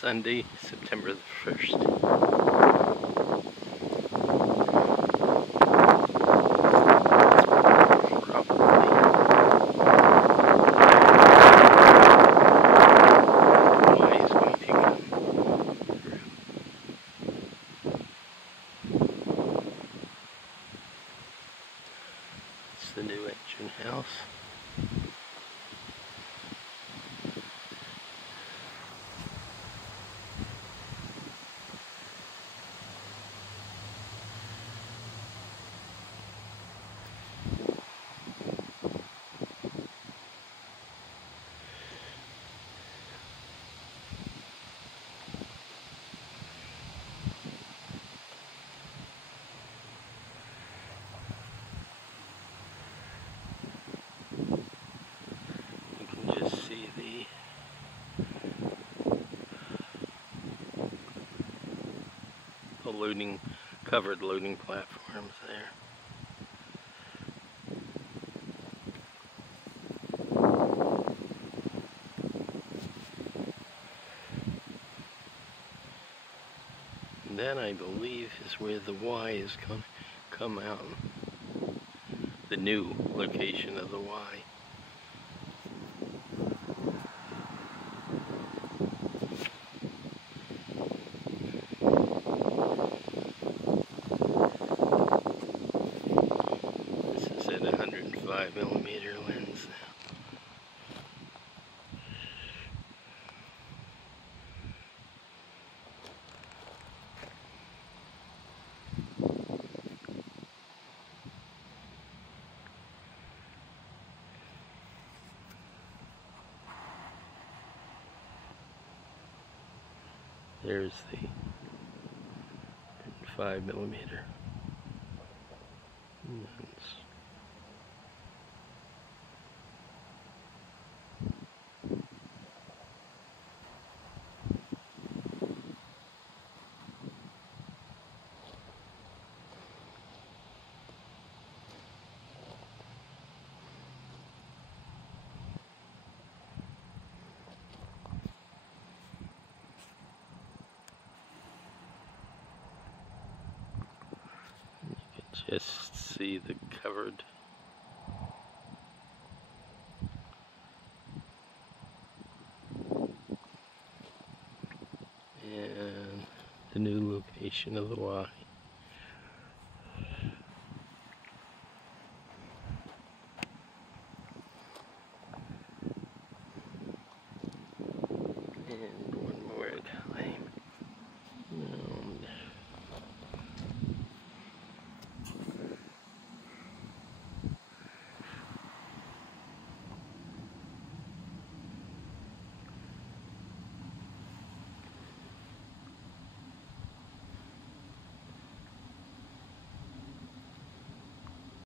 Sunday, September the 1st. It's the new engine house. The covered loading platforms there. And that, I believe, is where the Y is going to come out. The new location of the Y. At 105mm lens. There's the 5mm lens. Just see the covered and the new location of the Y.